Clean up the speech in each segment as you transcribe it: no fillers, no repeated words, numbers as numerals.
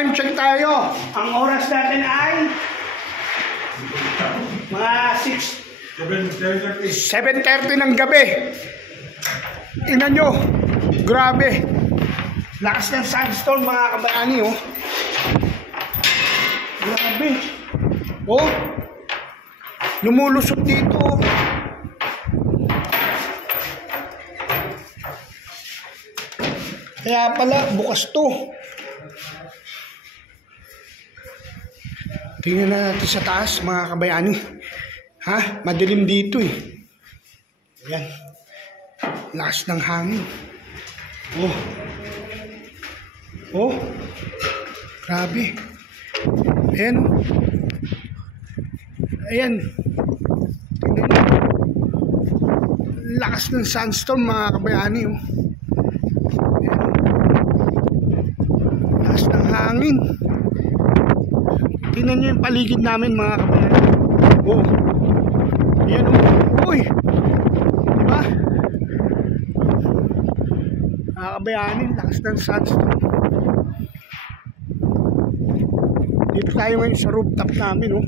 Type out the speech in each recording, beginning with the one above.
time check tayo. Ang oras natin ay mga 7:30 ng gabi. Tingnan nyo, grabe. Lakas ng sandstorm mga kabayani, oh. Grabe. Oh, lumulusot dito. Kaya pala, bukas to. Tingnan natin sa taas, mga kabayani. Ha? Madilim dito eh. Ayan. Lakas ng hangin. Oh. Oh. Grabe. Ayan. Ayan. Tingnan nyo. Lakas ng sandstorm, mga kabayani, oh. Lakas ng hangin. Tingnan nyo yung paligid namin, mga kabayan. Oh. Ayan, oh. Uy. Diba? Mga kabayanin, lakas ng sandstorm. Dito tayo ngayon sa rooftop namin, oh.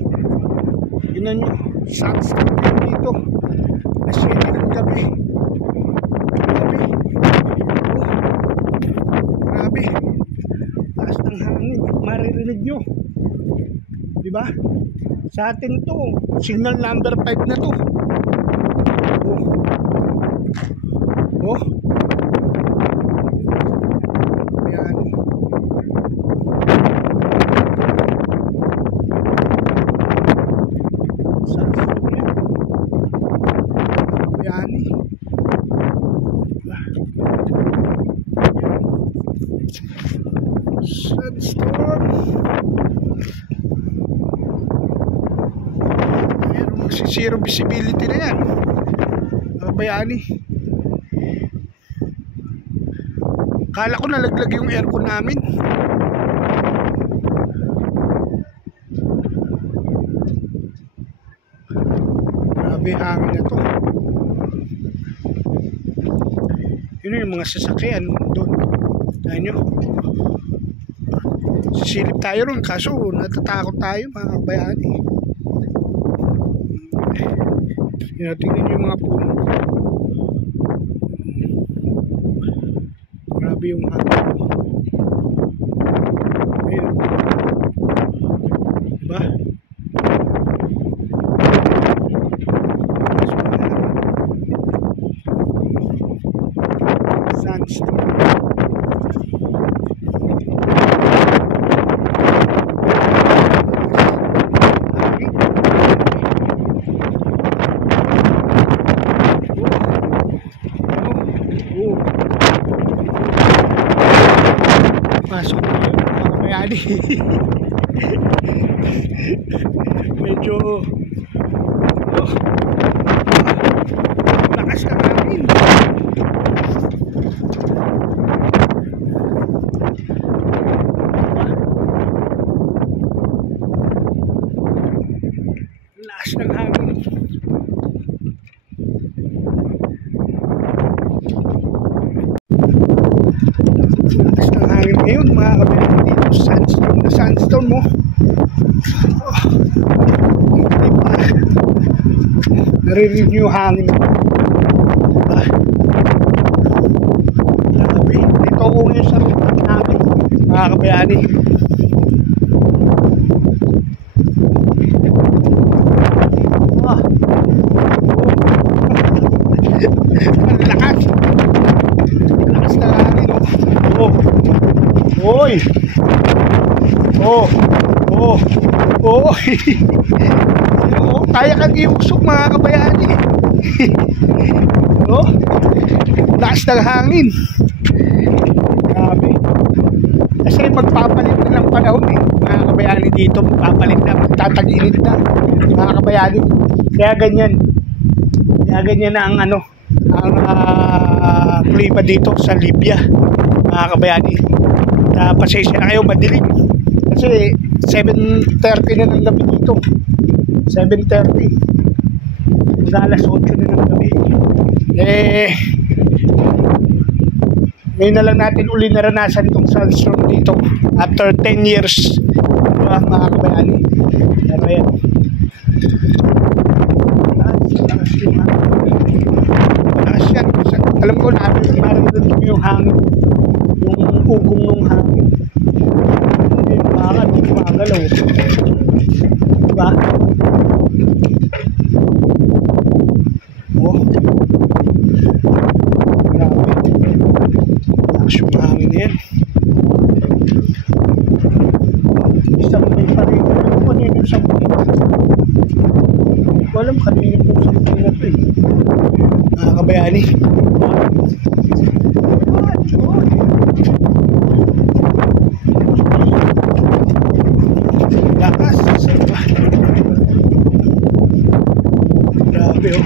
Tingnan nyo, sandstorm dito. Nasira ng gabi. Grabe. Oh. Grabe. Lakas ng hangin. Maririnig nyo. Diba? Sa atin to, signal number 5 na to. Oh. Oh. Ayan. Ayan. Sandstorm. Zero visibility na yan. Bayani. Kala ko nalaglag yung aircon namin. Grabe hangin na to. Yun yung mga sasakyan doon. Ayan nyo. Sisilip tayo ron, kaso natatakot tayo, mga bayani. Tingnan nyo yung mga puno. Grabe yung hangin. Ayun. Diba? Sandstorm. Pasok na yun, mga kabayani. Medyo lakas na hangin. Lakas ng hangin. Lakas ng hangin ngayon, mga kabayani, dito sandstorm na sandstorm, mo. Oh. Diba? Narinig nyo yung hangin. Ah. Grabe. Ito ko yung sa rooftop namin, mga kabayani. Ah. Ang lakas. Lakas na hangin, oh. Oy! Oh! Oh! Oh! Oh, kaya kang iusok, mga kabayani. Oh! Lakas ng hangin. Grabe. Kasi magpapalit na ng panahon, eh. Mga kabayani dito, magpapalit na, magtatag-init na. Mga kabayani. Kaya ganyan. Kaya ganyan na ang ano, ang klima dito sa Libya, mga kabayani. Pasensya na kayo, madilim. Kasi 7:30 na ng gabi dito. 7:30. Alas 8 na ng gabi. Ngayon na lang natin uli naranasan itong sandstorm dito after 10 years, diba, mga kabayani. Pero yan, taas yan. Alam ko na parang doon yung hangin, yung ugong ng hangin. Yung bakal, yung magalaw, diba? Oh, yung hangin na yan. Isang may pa rin. Ano pa rin yung sampung? Walang kanina po sampung na ito eh. Nakakabayani. Lakas. Grabe oh.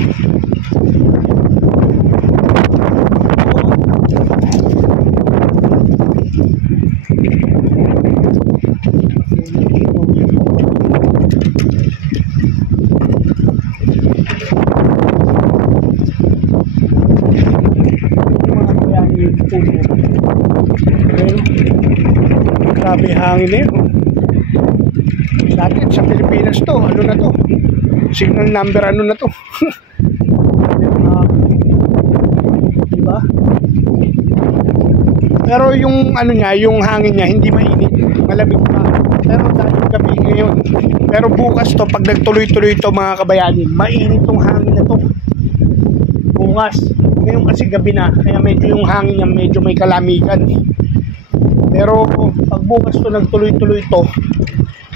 Grabe hangin na yun. Sa atin, sa Pilipinas to, ano na to? Signal number ano na to? Diba? Pero yung ano niya, yung hangin niya, hindi mainit. Malamig pa. Pero dahil gabi ngayon. Pero bukas to, pag nagtuloy-tuloy to mga kabayani, mainit tong hangin na to. Bukas. Ngayon kasi gabi na, kaya medyo yung hangin niya medyo may kalamigan. Pero pag bukas to nagtuloy-tuloy to,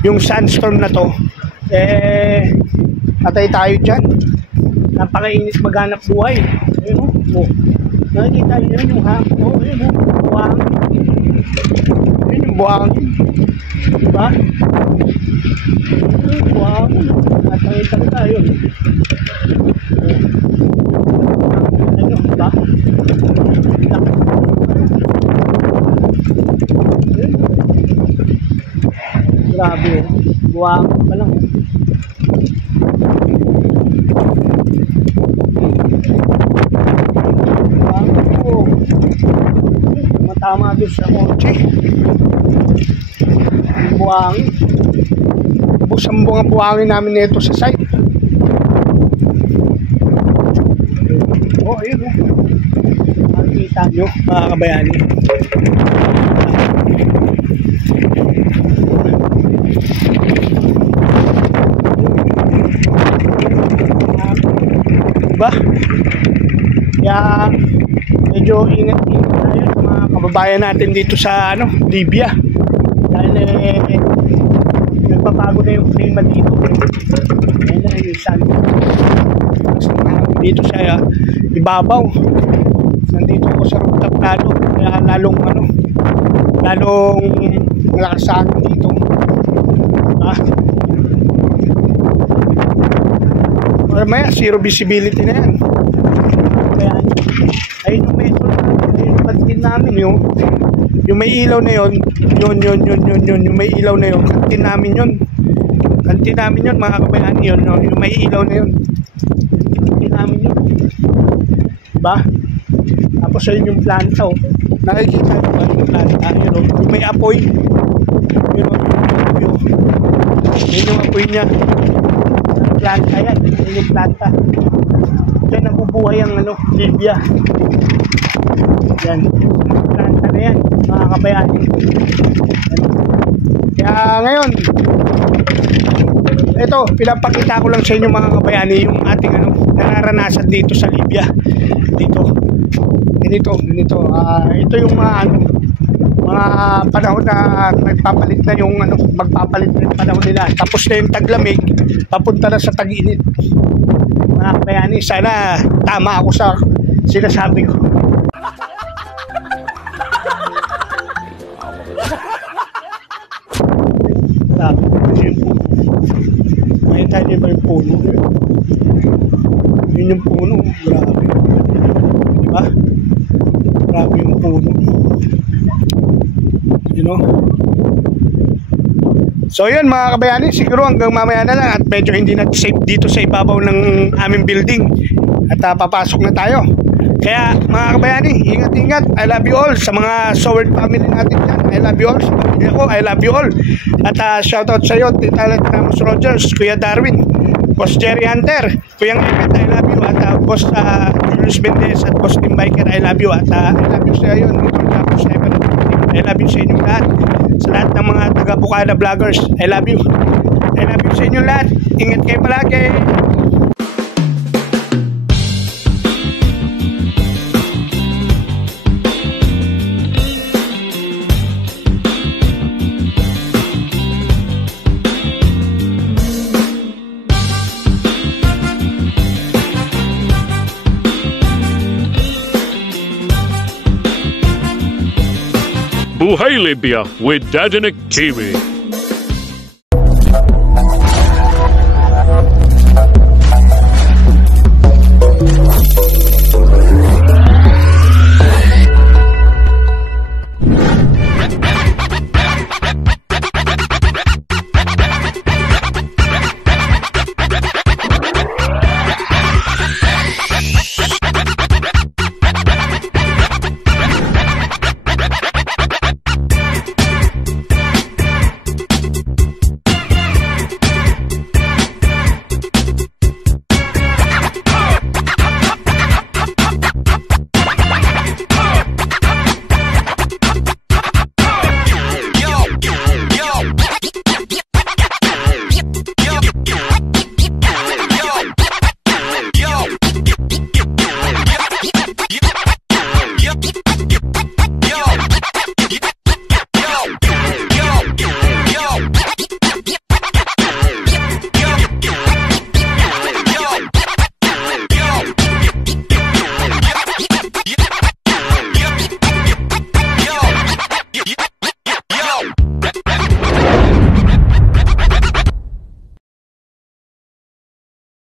yung sandstorm na to, patay tayo dyan. Napakainit maghanap buhay. Ayun o. Nakikita nyo yun yung hangin. O, ayun o. Buhangin. Ayun yung buhangin. Diba? Ayun yung buhangin. Natangitang tayo. Ayun, diba? Grabe o. Buhangin pa lang. Matama doon sa kotse. Ang buhangin. Busang buhangin namin nito sa site. Oh, ayun o. Makikita nyo mga kabayani. Diba? Kaya medyo ingat-ingat tayo sa mga kababayan natin dito sa Libya. Dahil nagpapago na yung klima dito. Ayun na yung sun. Dito sa ibabaw. Nandito ko sa rooftop lalo. Kaya lalong malakas sa akin dito. Maya zero visibility na yan. Kaya ayun yung metro namin, ayun yung kantin namin yung may ilaw na yun, yung may ilaw na yun, kantin namin yun mga kabayani, yun yung may ilaw na yun, kantin namin yun, diba? Tapos ayun yung planta oh. Nakikita nyo ba yung planta, yun yung may apoy, yun yung apoy niya, planta yan, yun yung planta. Yan nabubuhay ang Libya. Yan, planta na yan mga kabayani. Kaya ngayon ito, pinapakita ko lang sa inyo mga kabayani yung ating nararanasan dito sa Libya. Dito ganito ito yung mga panahon na nagpapalit na yung magpapalit na yung panahon nila. Tapos na yung taglamig, papunta na sa tag-init. Mga kabayani, sana tama ako sa sinasabi ko. Makita niyo ba yung puno? Yun yung puno, grabe. Diba? Grabe yung puno. You know? So yun mga kabayani, siguro hanggang mamaya na lang at medyo hindi na safe dito sa ibabaw ng aming building at papasok na tayo. Kaya mga kabayani, ingat-ingat. I love you all sa mga Soward family natin dyan. I love you all. Sa pamilya ko, I love you all. At shoutout sa iyo, Tita Let Ramos Rogers, Kuya Darwin, Boss Jerry Hunter, Kuya Ngipet, I love you. At Boss Julius Mendez at Boss Tim Biker, I love you. At I love you sa iyo, Nitong Tapos, I love you sa inyong lahat. Sa lahat ng mga taga-Bukana vloggers, I love you. I love you sa inyong lahat. Ingat kayo palagi. Buhay Libya with Dadinik TV.